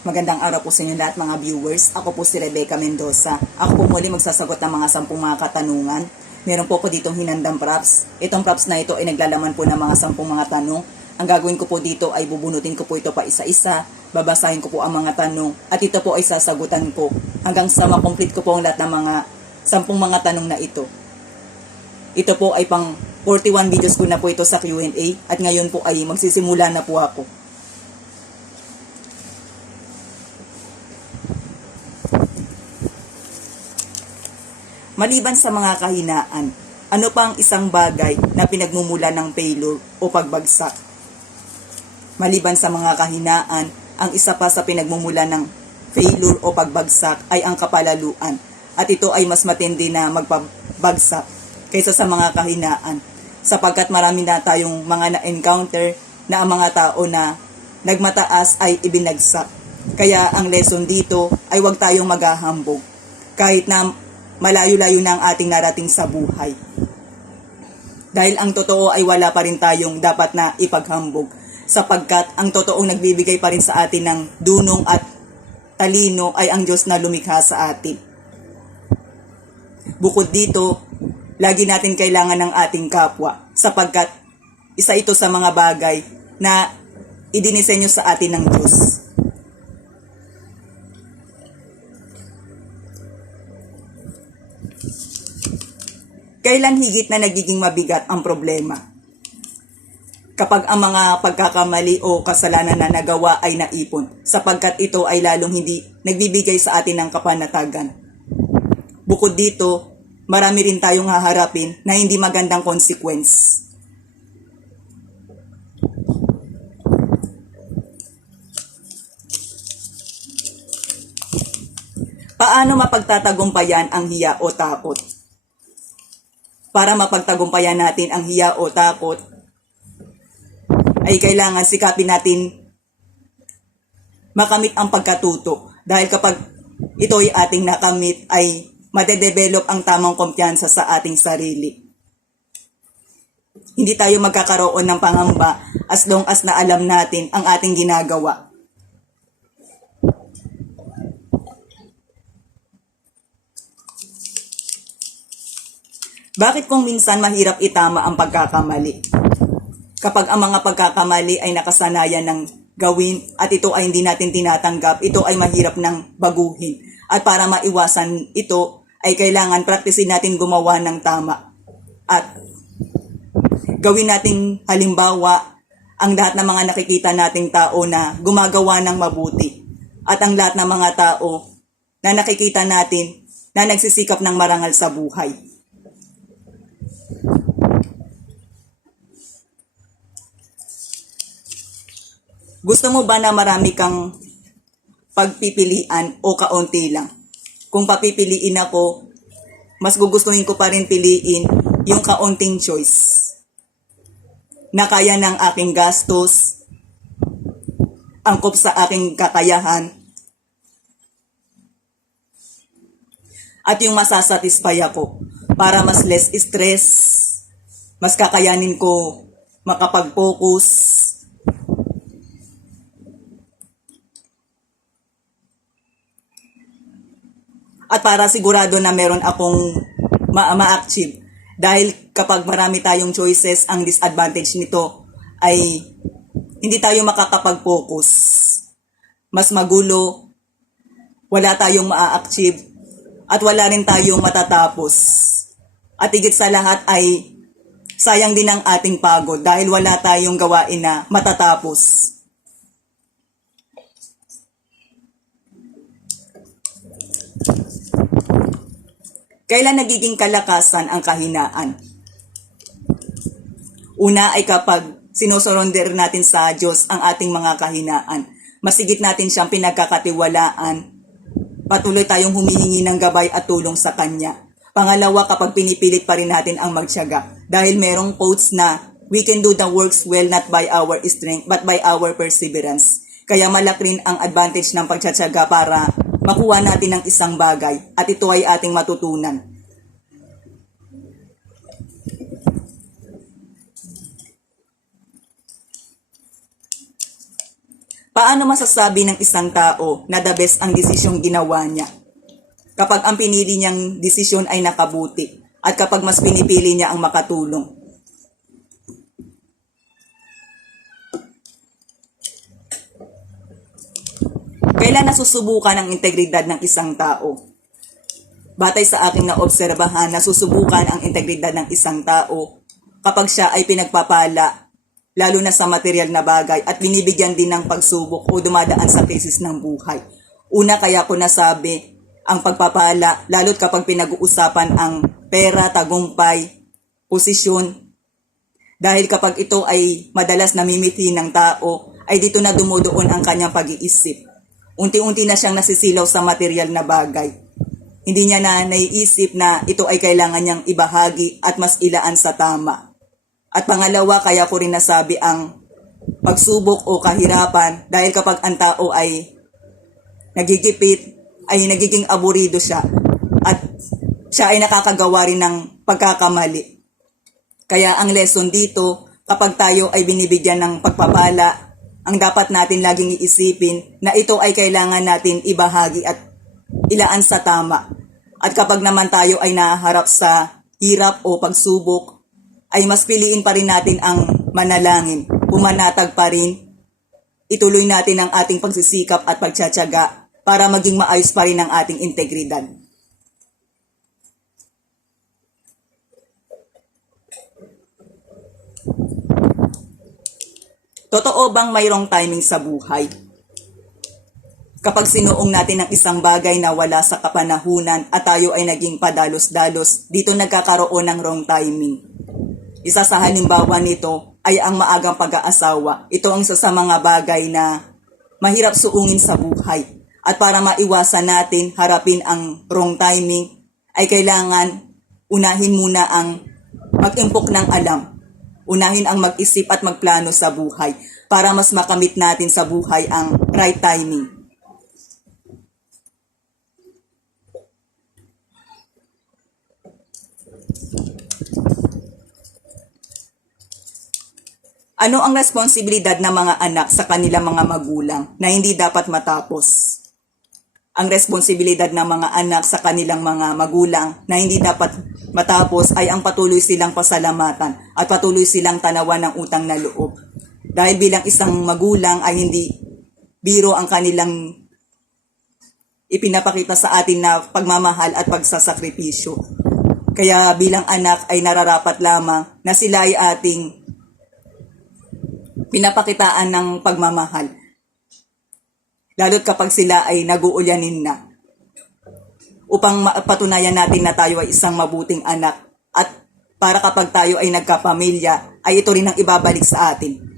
Magandang araw po sa inyo lahat mga viewers. Ako po si Rebecca Mendoza. Ako po muli magsasagot ng mga 10 mga katanungan. Meron po ditong hinandang props. Itong props na ito ay naglalaman po ng mga 10 mga tanong. Ang gagawin ko po dito ay bubunutin ko po ito pa isa-isa. Babasahin ko po ang mga tanong. At ito po ay sasagutan ko hanggang sa makomplete ko po ang lahat ng mga 10 mga tanong na ito. Ito po ay pang 41 videos ko na po ito sa Q&A. At ngayon po ay magsisimula na po ako. Maliban sa mga kahinaan, ano pa ang isang bagay na pinagmumula ng failure o pagbagsak? Maliban sa mga kahinaan, ang isa pa sa pinagmumula ng failure o pagbagsak ay ang kapalaluan. At ito ay mas matindi na magpabagsak kaysa sa mga kahinaan. Sapagkat marami na tayong mga na-encounter na ang mga tao na nagmataas ay ibinagsak. Kaya ang lesson dito ay huwag tayong maghahambog. Kahit na malayo-layo na ang ating narating sa buhay. Dahil ang totoo ay wala pa rin tayong dapat na ipaghambog. Sapagkat ang totoong nagbibigay pa rin sa atin ng dunong at talino ay ang Diyos na lumikha sa atin. Bukod dito, lagi natin kailangan ng ating kapwa. Sapagkat isa ito sa mga bagay na idinisenyo sa atin ng Diyos. Kailan higit na nagiging mabigat ang problema? Kapag ang mga pagkakamali o kasalanan na nagawa ay naipon, sapagkat ito ay lalong hindi nagbibigay sa atin ng kapanatagan. Bukod dito, marami rin tayong haharapin na hindi magandang consequence. Paano mapagtatagumpayan ang hiya o takot? Para mapagtagumpayan natin ang hiya o takot, ay kailangan sikapin natin makamit ang pagkatuto. Dahil kapag ito ay ating nakamit, ay madedevelop ang tamang kumpiyansa sa ating sarili. Hindi tayo magkakaroon ng pangamba as long as na alam natin ang ating ginagawa. Bakit kung minsan mahirap itama ang pagkakamali? Kapag ang mga pagkakamali ay nakasanayan ng gawin at ito ay hindi natin tinatanggap, ito ay mahirap ng baguhin. At para maiwasan ito, ay kailangan praktisin natin gumawa ng tama. At gawin nating halimbawa ang lahat ng mga nakikita nating tao na gumagawa ng mabuti. At ang lahat ng mga tao na nakikita natin na nagsisikap ng marangal sa buhay. Gusto mo ba na marami kang pagpipilian o kaunti lang? Kung papipiliin ako, mas gugustuhin ko pa rin piliin yung kaunting choice na kaya ng aking gastos, angkop sa aking kakayahan, at yung masasatisfy ako para mas less stress, mas kakayanin ko makapag-focus, at para sigurado na meron akong ma-achieve. Dahil kapag marami tayong choices, ang disadvantage nito ay hindi tayo makakapag-focus. Mas magulo, wala tayong ma-achieve, at wala rin tayong matatapos. At higit sa lahat ay sayang din ang ating pagod dahil wala tayong gawain na matatapos. Kailan nagiging kalakasan ang kahinaan? Una ay kapag sinusurrender natin sa Diyos ang ating mga kahinaan. Masigit natin siyang pinagkakatiwalaan. Patuloy tayong humihingi ng gabay at tulong sa Kanya. Pangalawa, kapag pinipilit pa rin natin ang magtiyaga. Dahil merong quotes na, we can do the works well not by our strength but by our perseverance. Kaya malaki rin ang advantage ng pagtsatsaga para makuha natin ang isang bagay at ito ay ating matutunan. Paano masasabi ng isang tao na the best ang desisyong ginawa niya? Kapag ang pinili niyang desisyon ay nakabuti at kapag mas pinipili niya ang makatulong. Kailan nasusubukan ang integridad ng isang tao? Batay sa aking naobserbahan, nasusubukan ang integridad ng isang tao kapag siya ay pinagpapala, lalo na sa material na bagay at binibigyan din ng pagsubok o dumadaan sa krisis ng buhay. Una, kaya ko nasabi, ang pagpapala, lalo't kapag pinag-uusapan ang pera, tagumpay, posisyon, dahil kapag ito ay madalas namimithi ng tao, ay dito na dumudoon ang kanyang pag-iisip. Unti-unti na siyang nasisilaw sa material na bagay. Hindi niya na naiisip na ito ay kailangan niyang ibahagi at mas ilaan sa tama. At pangalawa, kaya ko rin nasabi ang pagsubok o kahirapan dahil kapag ang tao ay nagigipit, ay nagiging aburido siya at siya ay nakakagawa rin ng pagkakamali. Kaya ang lesson dito, kapag tayo ay binibigyan ng pagpapala, ang dapat natin laging iisipin na ito ay kailangan natin ibahagi at ilaan sa tama. At kapag naman tayo ay naharap sa hirap o pagsubok, ay mas piliin pa rin natin ang manalangin, pumanatag pa rin, ituloy natin ang ating pagsisikap at pagtsatsaga para maging maayos pa rin ang ating integridad. Totoo bang mayroong timing sa buhay? Kapag sinuong natin ang isang bagay na wala sa kapanahunan at tayo ay naging padalos-dalos, dito nagkakaroon ng wrong timing. Isa sa halimbawa nito ay ang maagang pag-aasawa. Ito ang isa sa mga bagay na mahirap suungin sa buhay. At para maiwasan natin harapin ang wrong timing, ay kailangan unahin muna ang mag-impok ng alam. Unahin ang mag-isip at magplano sa buhay para mas makamit natin sa buhay ang right timing. Ano ang responsibilidad ng mga anak sa kanilang mga magulang na hindi dapat matapos? Ang responsibilidad ng mga anak sa kanilang mga magulang na hindi dapat matapos ay ang patuloy silang pasalamatan at patuloy silang tanawan ng utang na loob. Dahil bilang isang magulang ay hindi biro ang kanilang ipinapakita sa atin na pagmamahal at pagsasakripisyo. Kaya bilang anak ay nararapat lamang na sila ay ating pinapakitaan ng pagmamahal. Lalo't kapag sila ay nag-uulyanin na. Upang patunayan natin na tayo ay isang mabuting anak at para kapag tayo ay nagkapamilya, ay ito rin ang ibabalik sa atin.